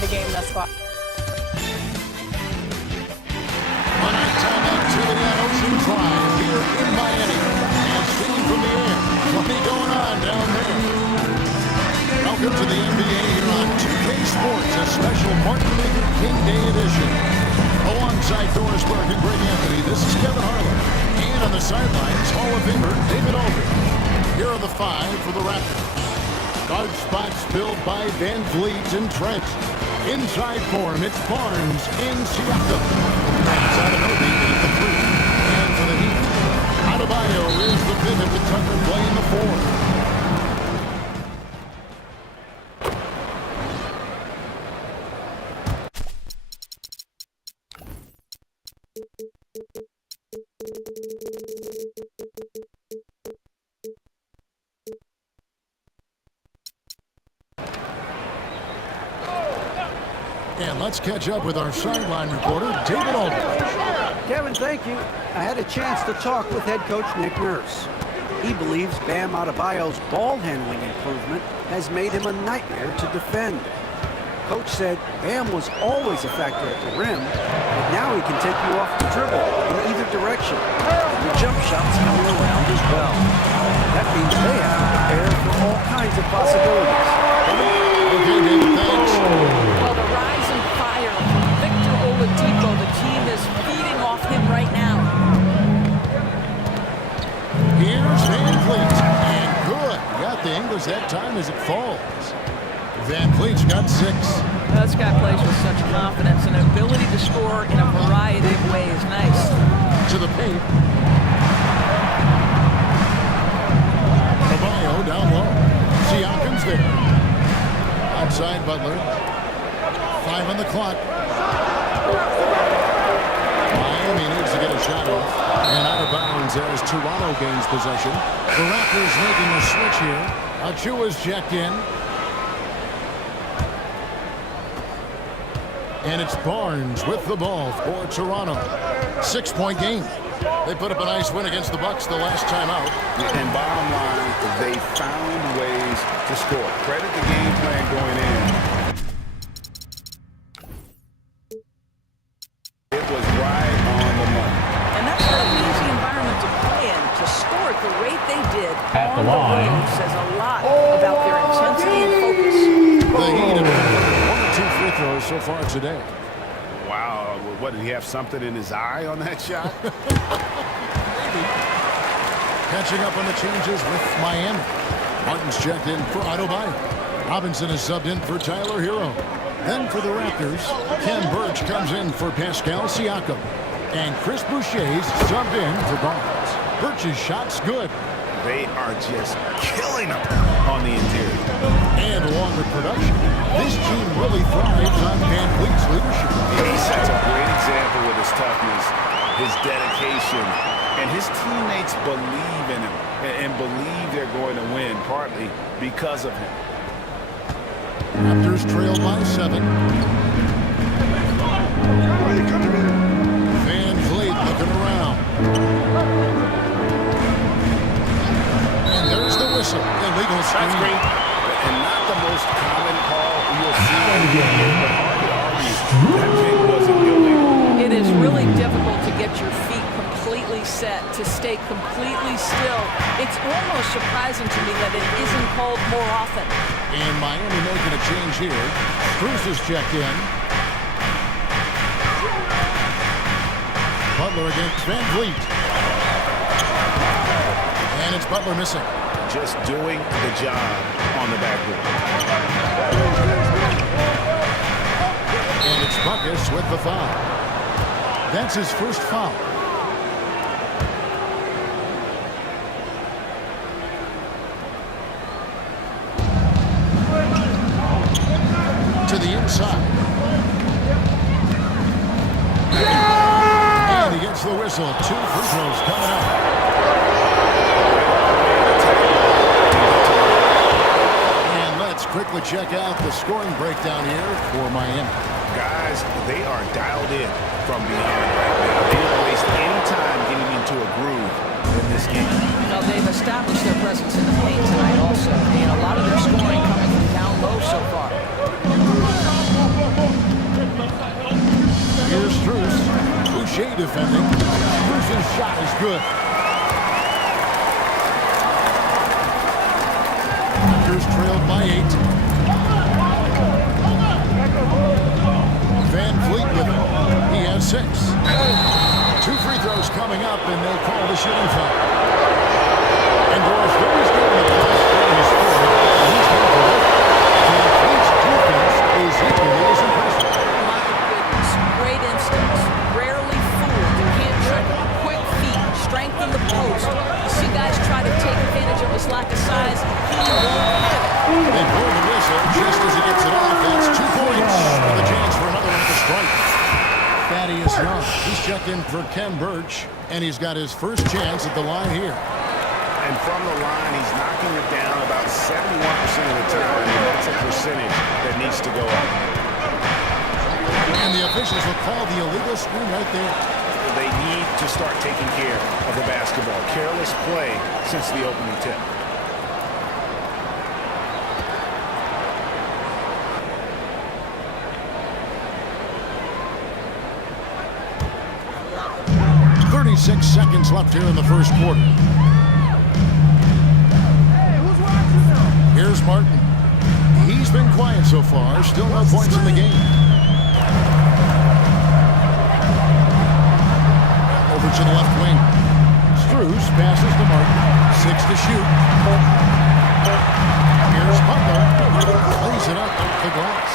the game thus far. On a time activity on Ocean Drive here in Miami. And seen from the air. Plenty going on down there. Welcome to the NBA here on 2K Sports, a special Martin Luther King Day edition. Alongside Doris Burke and Greg Anthony, this is Kevin Harlan. And on the sidelines, Hall of Famer David Aldridge. Here are the five for the Raptors. Guard spots filled by Van Vliet and Trent. Inside form, it's Barnes in Siakam. That's Adebayo at the three. And for the Heat, Adebayo is the pivot with Tucker playing the four. And let's catch up with our sideline reporter, David Aldridge. Kevin, thank you. I had a chance to talk with head coach Nick Nurse. He believes Bam Adebayo's ball handling improvement has made him a nightmare to defend. Coach said Bam was always a factor at the rim, but now he can take you off the dribble in either direction. And the jump shot's coming around as well. That means they have to prepare for all kinds of possibilities. Okay, David, thanks. Well, the rise and fire from Victor Oladipo, the team is feeding off him right now. Here's Van Vliet, and good. Got the English that time as it falls. Van Vliet's got 6. This guy plays with such confidence, and ability to score in a variety of ways. Nice. To the paint. Adebayo down low. Siakam's there. Outside Butler. 5 on the clock. Miami needs to get a shot off. And out of bounds as Toronto gains possession. The Raptors making a switch here. Achua's checked in. And it's Barnes with the ball for Toronto. 6-point game. They put up a nice win against the Bucks the last time out. And bottom line, they found ways to score. Credit the game plan going in. It was right on the money. And that's not an easy environment to play in. To score at the rate they did at on the line road says a lot about their intensity and focus. The Heat have had 1 or 2 free throws so far today. Wow, what, did he have something in his eye on that shot? Maybe. Catching up on the changes with Miami. Martin's checked in for Adebayo. Robinson is subbed in for Tyler Hero. Then for the Raptors, Ken Burge comes in for Pascal Siakam. And Chris Boucher's subbed in for Barnes. Burge's shot's good. They are just killing them on the interior. And along with production, this team really thrives on Van Vliet's leadership. He sets a great example with his toughness, his dedication, and his teammates believe in him and believe they're going to win, partly because of him. Raptors trail by 7. Van Vliet looking around. And there's the whistle. Illegal screen. And not the most common call you'll see in the game, but hard to argue that pick wasn't illegal. It is really difficult to get your feet completely set, to stay completely still. It's almost surprising to me that it isn't called more often. And Miami making a change here. Cruz is checked in. Butler against Van Vliet. And it's Butler missing. Just doing the job on the backboard. And it's Buckus with the foul. That's his first foul. To the inside. And he gets the whistle. 2 free throws coming up. Quickly check out the scoring breakdown here for Miami. Guys, they are dialed in from behind right now. They don't waste any time getting into a groove in this game. You know, they've established their presence in the paint tonight also. And a lot of their scoring coming from down low so far. defending. Bruce's shot is good. Rutgers trailed by 8. Van Fleet with it. He has 6. 2 free throws coming up, and they call the shooting foul. And Doris Davis getting the pass from his score. He's going for it. Van Fleet's defense is equally as impressive. My goodness, great instincts. Rarely fooled. Can't trick. Quick feet. Strength in the post. You see guys try to take advantage of his lack of size. He won't have it. They blow the whistle just as he gets it off. That's 2 points with a chance for another one at the strike. Thaddeus Young. He's checked in for Ken Birch, and he's got his first chance at the line here. And from the line, he's knocking it down about 71% of the time, and that's a percentage that needs to go up. And the officials will call the illegal screen right there. They need to start taking care of the basketball. Careless play since the opening tip. Six seconds left here in the first quarter. Here's Martin. He's been quiet so far. Still no points in the game. Over to the left wing. Strus passes to Martin. 6 to shoot. Here's Butler. Lays it up the glass.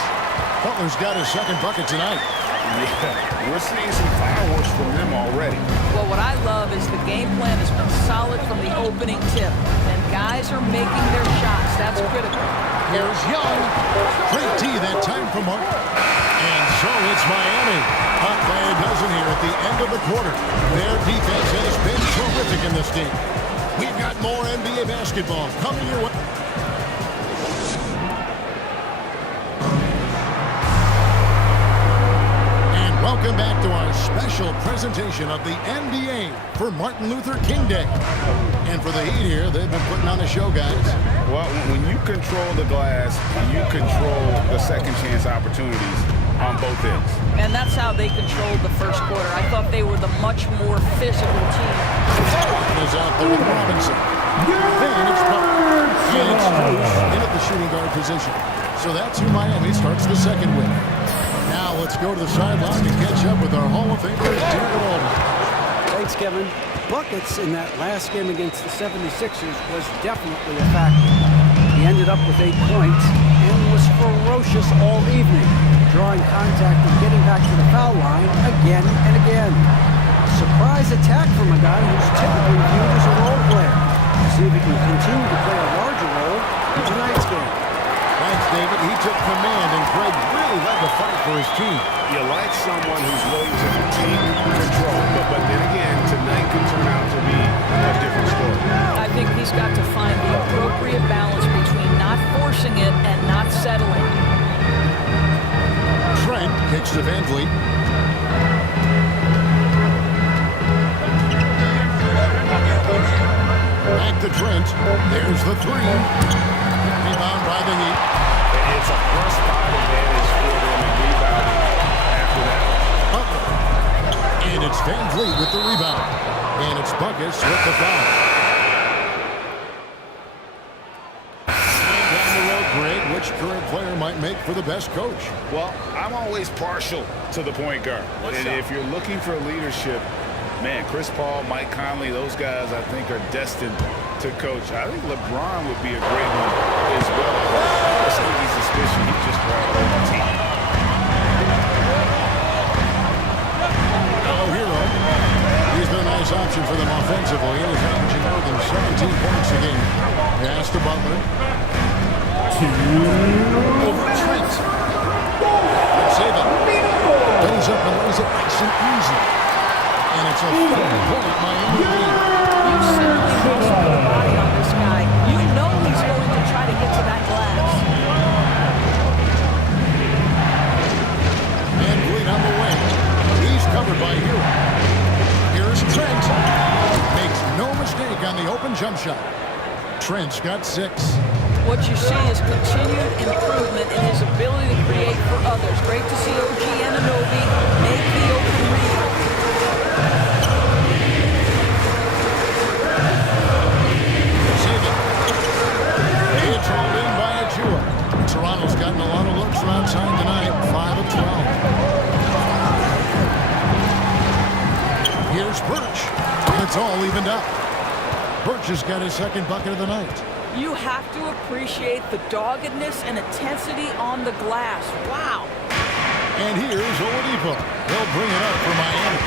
Butler's got his second bucket tonight. Yeah, we're seeing some fireworks from them already. Well, what I love is the game plan has been solid from the opening tip. And guys are making their shots. That's critical. Here's Young. Great D that time for Martin. And so it's Miami. Up by a dozen here at the end of the quarter. Their defense has been terrific in this game. We've got more NBA basketball coming your way. Welcome back to our special presentation of the NBA for Martin Luther King Day. And for the Heat here, they've been putting on a show, guys. Well, when you control the glass, you control the second chance opportunities on both ends. And that's how they controlled the first quarter. I thought they were the much more physical team. Is out there with Robinson. Then it's Butler. And it's Bruce in at the shooting guard position. So that's who Miami starts the second with. Now let's go to the sideline to catch up with our Hall of Famers, David Aldridge. Thanks, Kevin. Buckets in that last game against the 76ers was definitely a factor. He ended up with 8 points and was ferocious all evening, drawing contact and getting back to the foul line again and again. A surprise attack from a guy who's typically viewed as a role player. See if he can continue to play a larger role in tonight's game. Thanks, David. He took command, and Craig really led the fight for his team. You like someone who's willing to take control, but then again, tonight can turn out to be a different story. I think he's got to find the appropriate balance between not forcing it and not settling. Trent kicks to Van Vliet. Back to Trent. There's the 3. Rebound by the Heat. It's a +5 advantage for them in rebounding after that. Butler. And it's Van Vliet with the rebound. And it's Buckets with the foul. And down the road, Greg, which current player might make for the best coach? Well, I'm always partial to the point guard. And if you're looking for leadership, man, Chris Paul, Mike Conley, those guys I think are destined to coach. I think LeBron would be a great one as well. But a sneaky suspicion he just brought on the team. Oh, Hero. He's been a nice option for them offensively. He's averaging more than 17 points a game. Pass to Butler. Over Trent. Let's save it. Goes up and lays it nice and easy. And it's a 4-point Miami lead. You simply must put a body on this guy. You know he's going to try to get to that glass. Van Vliet on the wing. He's covered by Hero. Here's Trent. Makes no mistake on the open jump shot. Trent's got 6. What you see is continued improvement in his ability to create for others. Great to see OG Anunoby make the open read. 12. Here's Birch. It's all evened up. Birch has got his second bucket of the night. You have to appreciate the doggedness and intensity on the glass. Wow. And here's Oladipo. He'll bring it up for Miami.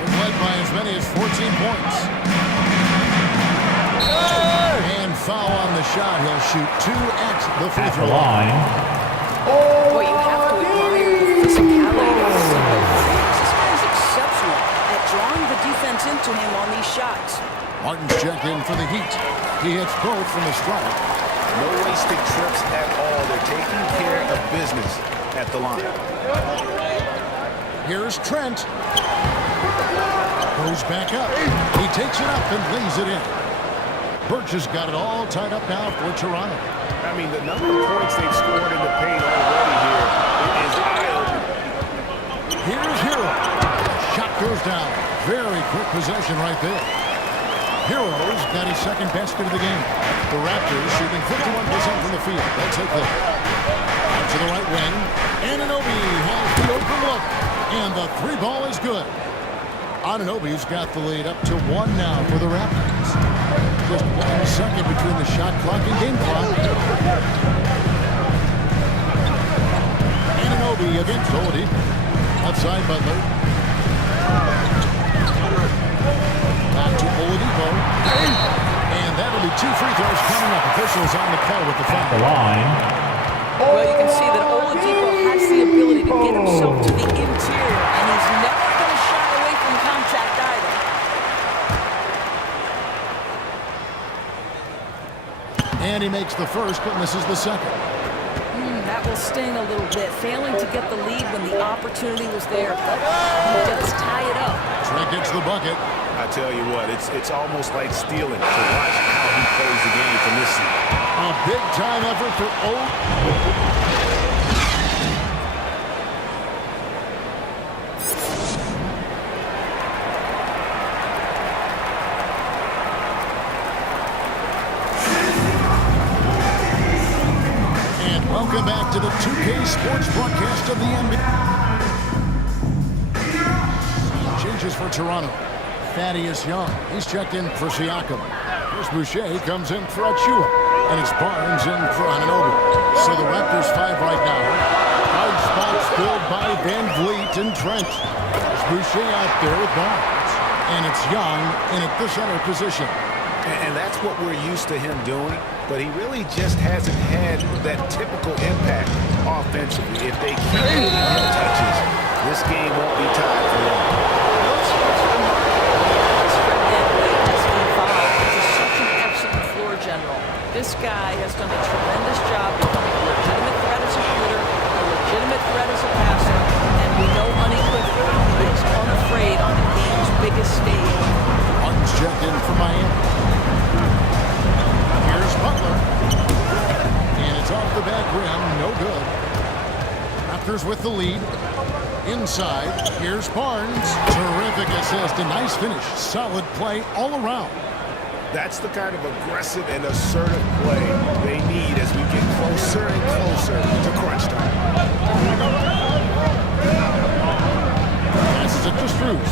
They've led by as many as 14 points. And foul on the shot. He'll shoot 2 at the free throw line. Boy, you have to admire the physicality of this guy. This guy is exceptional at drawing the defense into him on these shots. Martin's checked in for the Heat. He hits both from the stripe. No wasted trips at all. They're taking care of business at the line. Here's Trent. Goes back up. He takes it up and lays it in. Birch has got it all tied up now for Toronto. I mean, the number of points they've scored in the paint already here is eye-opening. Here's Hero. Shot goes down. Very quick possession right there. Hero's got his second basket of the game. The Raptors shooting 51% from the field. They'll take that. Out to the right wing. Anunoby has the open look. And the 3 ball is good. Anunoby's got the lead up to 1 now for the Raptors. Just 1 second between the shot clock and game clock. Anunoby against Oladipo. Outside Butler. Back to Oladipo. And that'll be 2 free throws coming up. Officials on the call with the foul. The line. Well, you can see that Oladipo has the ability to get himself to the interior, and he's never going to shy away from contact either. And he makes the first, but misses the second. That will sting a little bit, failing to get the lead when the opportunity was there. But he does tie it up. Trent gets the bucket. I tell you what, it's almost like stealing to watch how he plays the game from this seat. A big-time effort for And welcome back to the 2K Sports broadcast of the NBA. Changes for Toronto. Thaddeus Young. He's checked in for Siakam. Here's Boucher. Comes in for Achua. And it's Barnes in for Anunoby. So the Raptors 5 right now. 5 spots filled by Van Vliet and Trent. There's Boucher out there with Barnes. And it's Young in at the center position. And that's what we're used to him doing, but he really just hasn't had that typical impact offensively. If they keep getting him touches, this game won't be tied for long. This guy has done a tremendous job becoming a legitimate threat as a shooter, a legitimate threat as a passer, and we know unequivocally he is unafraid on the game's biggest stage. Martin's checked in for Miami. Here's Butler. And it's off the back rim. No good. Raptors with the lead. Inside. Here's Barnes. Terrific assist. A nice finish. Solid play all around. That's the kind of aggressive and assertive play they need as we get closer and closer to crunch time. Passes it to Strus.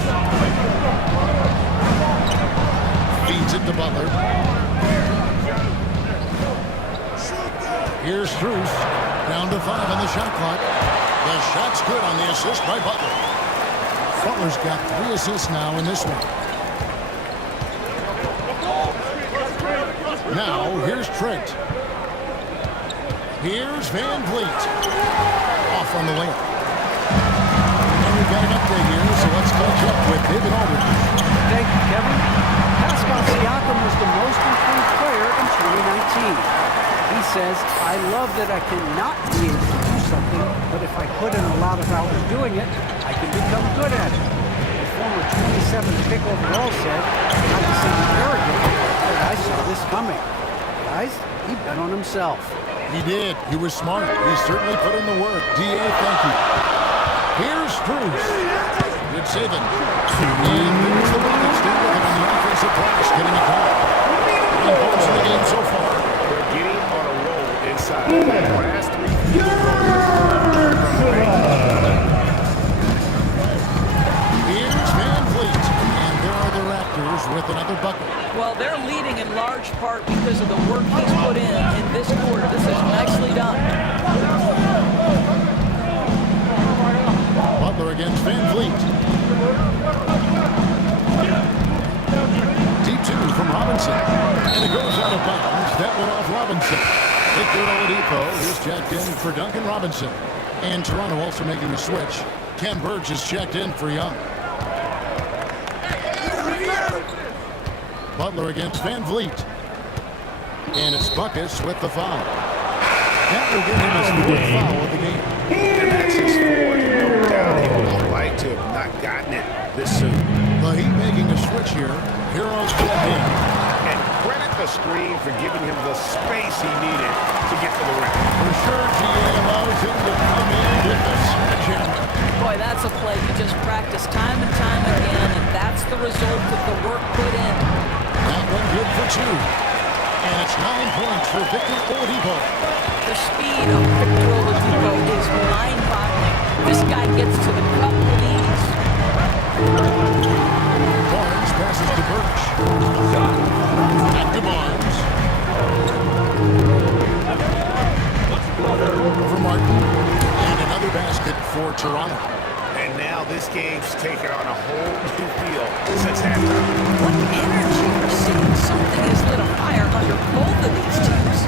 Feeds it to Butler. Here's Strus. Down to 5 on the shot clock. The shot's good on the assist by Butler. Butler's got 3 assists now in this one. Now, here's Trent. Here's Van Vliet. Off on the layup. And we've got an update here, so let's catch up with David Aldridge. Thank you, Kevin. Pascal Siakam was the most improved player in 2019. He says, I love that I cannot be able to do something, but if I put in a lot of hours doing it, I can become good at it. The former 27th pick overall said, not to sound arrogant, but I saw this coming. Guys, he bet on himself. He did. He was smart. He certainly put in the work. D.A., thank you. Here's Strus. Good saving. And there's the one that's still with him on the offensive glass, getting it down. 9 points in the game so far. They're getting on a roll inside. The last 3 field goals from the bank. against Van Vliet. Deep 2 from Robinson. And it goes out of bounds. That went off Robinson. Victor Oladipo is checked in for Duncan Robinson. And Toronto also making the switch. Ken Burge is checked in for Young. Butler against Van Vliet. And it's Buckus with the foul. That will give him his fourth foul of the game. And that's his fourth, no doubt. He would like to have not gotten it this soon. The Heat making a switch here. Heroes get in. And credit the screen for giving him the space he needed to get to the rim. For sure, GA allows him to come in with the sledgehammer. Boy, that's a play you just practice time and time again, and that's the result of the work put in. That one good for 2. And it's 9 points for Victor Oladipo. The speed of Victor Oladipo is mind-boggling. This guy gets to the cup with ease. Barnes passes to Birch. Back to Barnes. Over Martin. And another basket for Toronto. And now this game's taken on a whole new feel since halftime. What energy we're seeing. Something has lit a fire under both of these teams.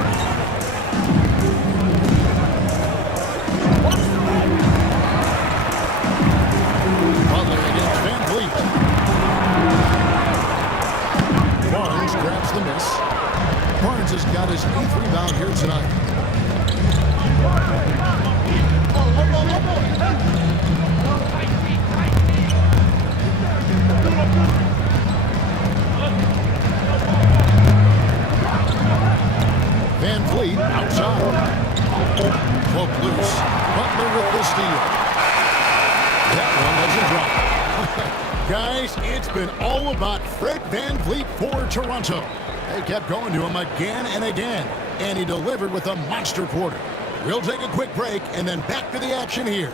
Butler against Van Vliet. Barnes grabs the miss. Barnes has got his 8th rebound here tonight. Van Vliet outside. Cloak loose. Butler with the steal. That one doesn't drop. Guys, it's been all about Fred Van Vliet for Toronto. They kept going to him again and again, and he delivered with a monster quarter. We'll take a quick break and then back to the action here.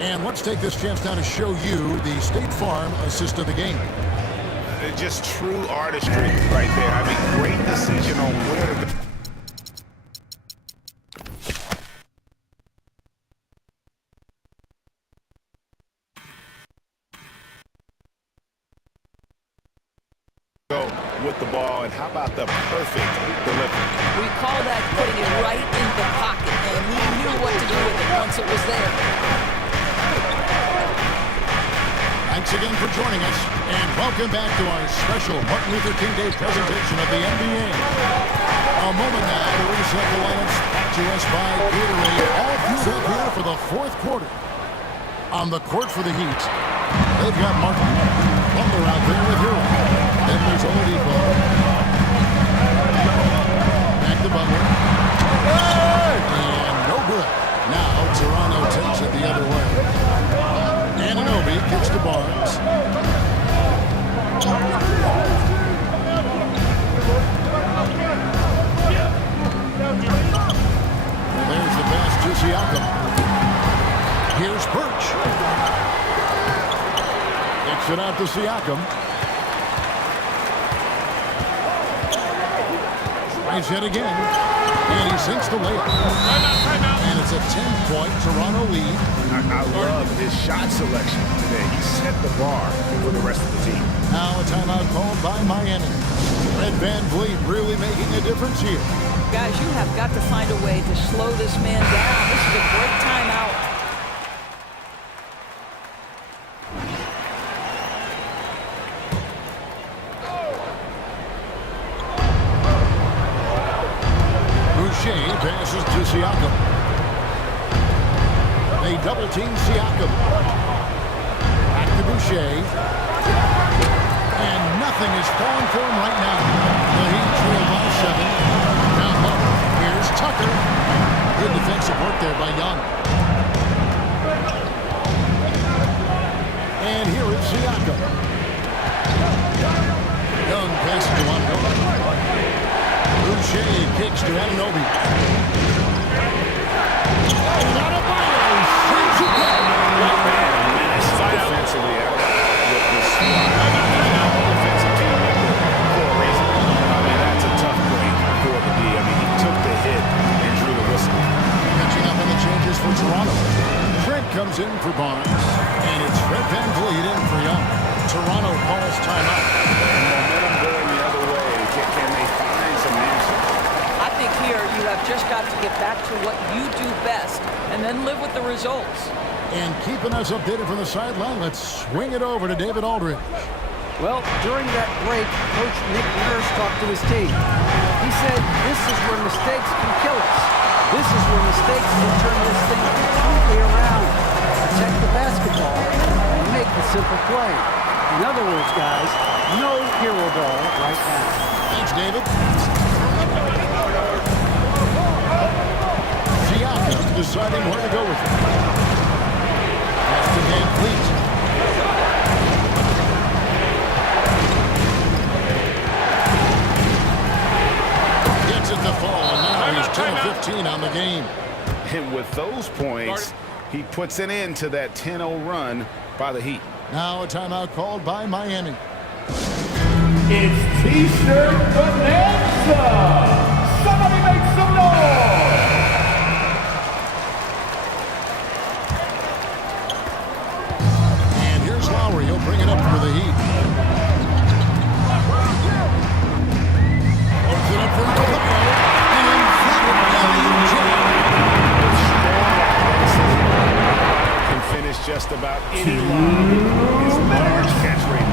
And let's take this chance now to show you the State Farm assist of the game. Just true artistry right there. I mean, great decision on where to go. With the ball, and how about the perfect delivery? We call that putting it right in the pocket, and he knew what to do with it once it was there. Thanks again for joining us, and welcome back to our special Martin Luther King Day presentation of the NBA. A moment now to reset the lineups brought to us by Gatorade, all queued up here for the fourth quarter. On the court for the Heat, they've got Martin. Butler out there with Hero. Then there's Oladipo. Back to Butler. And no good. Now Toronto takes it the other way. Anunoby kicks to Barnes. There's the pass to Siakam. Here's Birch. Kicks it out to Siakam. Tries it again, and he sinks the layup. And it's a 10-point Toronto lead. I love his shot selection today. He set the bar for the rest of the team. Now a timeout called by Miami. Fred Van Vliet really making a difference here. Guys, you have got to find a way to slow this man down. This is a great timeout. Passes to Siakam. They double team Siakam. Back to Boucher. And nothing is falling for him right now. The Heat trail by 7. Now Butler. Here's Tucker. Good defensive work there by Young. And here is Siakam. Young passes to Anunoby. Boucher kicks to Anunoby. Defensively out with this defensive team member for a reason. I mean, that's a tough break for the D. I mean, he took the hit and drew the whistle. Catching up on the changes for Toronto. Trent comes in for Barnes. And it's Fred VanVleet in for Young. Toronto calls timeout. Momentum going the other way. Can they find some answers? I think here you have just got to get back to what you do best and then live with the results. And keeping us updated from the sideline, let's swing it over to David Aldridge. Well, during that break, Coach Nick Nurse talked to his team. He said, this is where mistakes can kill us. This is where mistakes can turn this thing completely around. Protect the basketball and make the simple play. In other words, guys, no hero ball right now. Thanks, David. Siakam deciding where to go with it. Pass to VanVleet. Gets it to fall, and now he's 10 of 15 on the game. And with those points, he puts an end to that 10-0 run by the Heat. Now a timeout called by Miami. It's T-shirt bonanza! Somebody make some noise! And here's Lowry. He'll bring it up for the Heat. Opens it up for Butler. And Can finish just about any line. His large catch radius.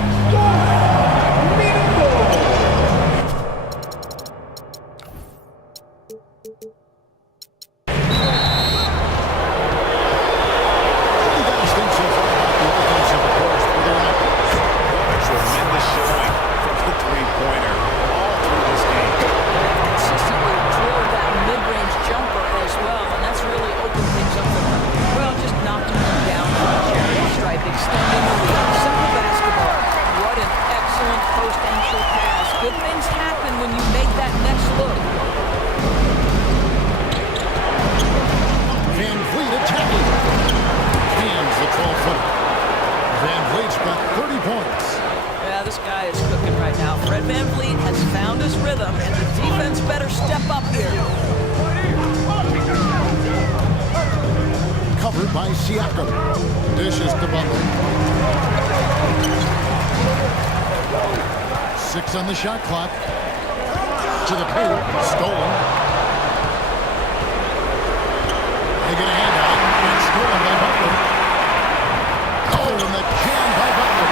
Tremendous showing from the three-pointer all through this game. Consistently drilled that mid-range jumper as well, and that's really opened things up for them. Well, just knocked him down on the charity stripe, extending the lead. Simple basketball. What an excellent post-ankle pass. Good things happen when you make that next look. VanVleet attacking. Hands the 12-footer. VanVleet's got 30 points. Yeah, this guy is cooking right now. Fred VanVleet has found his rhythm, and the defense better step up here. Covered by Siakam. Dishes to Butler. 6 on the shot clock. To the paint. Stolen. They get a handout. And stolen by Butler. Oh, and the jam by Butler.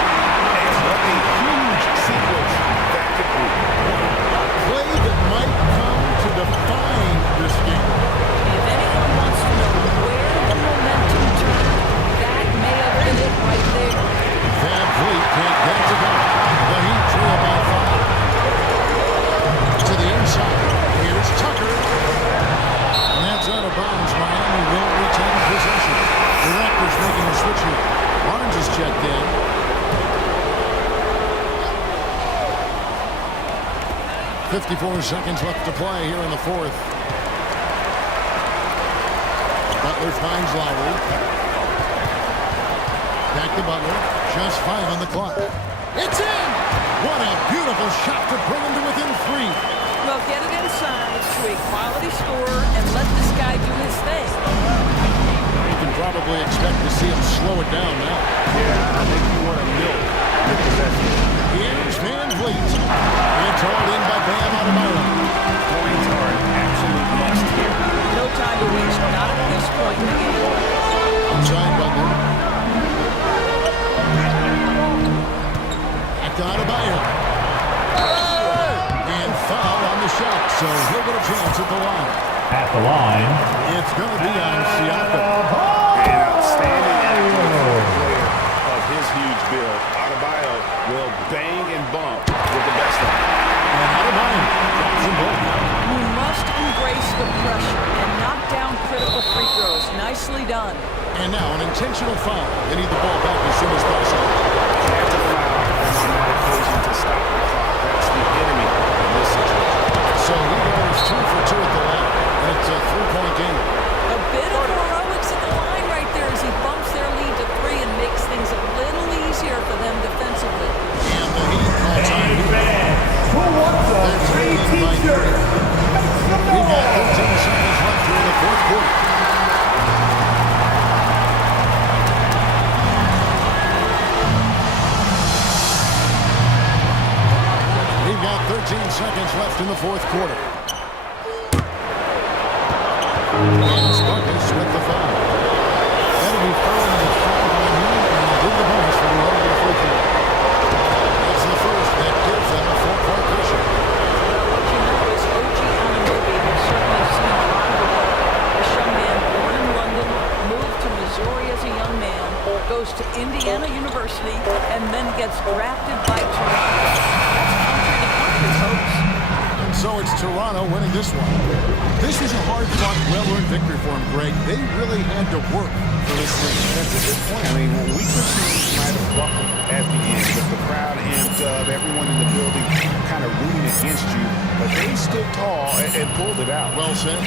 What a huge sequence that could be. A play that might come to define this game. If anyone wants to know where the momentum turned, that may have been it right there. VanVleet can't get it to go. The Heat trail by 5. To the inside. Here's Tucker. And that's out of bounds. Miami will retain possession. The Raptors making a switch here. Barnes is checked in. .54 seconds left to play here in the fourth. Butler finds Lowry. Back to Butler. Just 5 on the clock. It's in! What a beautiful shot to bring him to within 3. Well, get it inside to a quality scorer and let this guy do his thing. You can probably expect to see him slow it down now. Yeah, I think you want to milk your possession. Here's VanVleet. It's hauled in by Bam Adebayo. Points are an absolute must here. No time to waste, not at this point in the game. Outside Butler. Back to Adebayo. And foul on the shot, so he'll get a chance at the line. At the line, It's going to be on Siakam. An outstanding player of his huge build. Adebayo will bang and bump with the best of them. And Adebayo drops them both. You must embrace the pressure and knock down critical free throws. Nicely done. And now an intentional foul. They need the ball back as soon as possible. You have to foul on that occasion to stop the clock. That's the enemy in this situation. So he goes 2 for 2 at the line. And it's a 3-point game. A bit of heroics at the line right there as he bumps their lead to 3 and makes things a little easier for them defensively. And the Heat call time. hey man, who wants a free T-shirt? We've got 13 seconds left here in the fourth quarter. in the fourth quarter. And SBUGS with the foul. That'll be following the foul by him and did the bonus for the run of the free throw. It's the first that gives them a 4-point cushion. Well, what you know is OG Anunoby has certainly seen a lot of the world. This young man, born in London, moved to Missouri as a young man, goes to Indiana University, and then gets drafted by Toronto. That's country to country, folks. And so it's Toronto winning this one. This is a hard-fought, well-earned victory for them, Greg. They really had to work for this win. That's a good point. I mean, when we might have buckled at the end with the crowd amped up, everyone in the building kind of rooting against you, but they stood tall and pulled it out. Well said.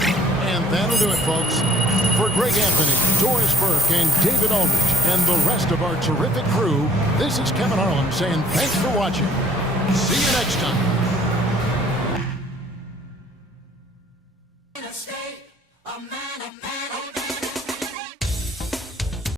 And that'll do it, folks. For Greg Anthony, Doris Burke, and David Aldridge, and the rest of our terrific crew, this is Kevin Harlan saying thanks for watching. See you next time.